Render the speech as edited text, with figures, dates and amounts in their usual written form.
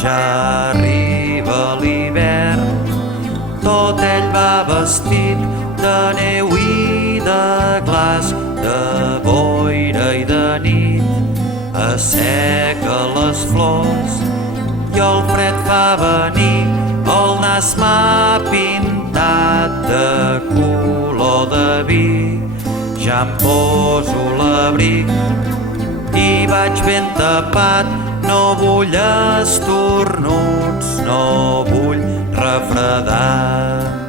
Ja arriba l'hivern, tot ell va vestit de neu i de glaç, de boira i de nit. Asseca les flors i el fred fa venir el nas m'ha pintat de color de vi. Ja em poso l'abric i vaig ben tapat, no vull estornuts, no vull refredar.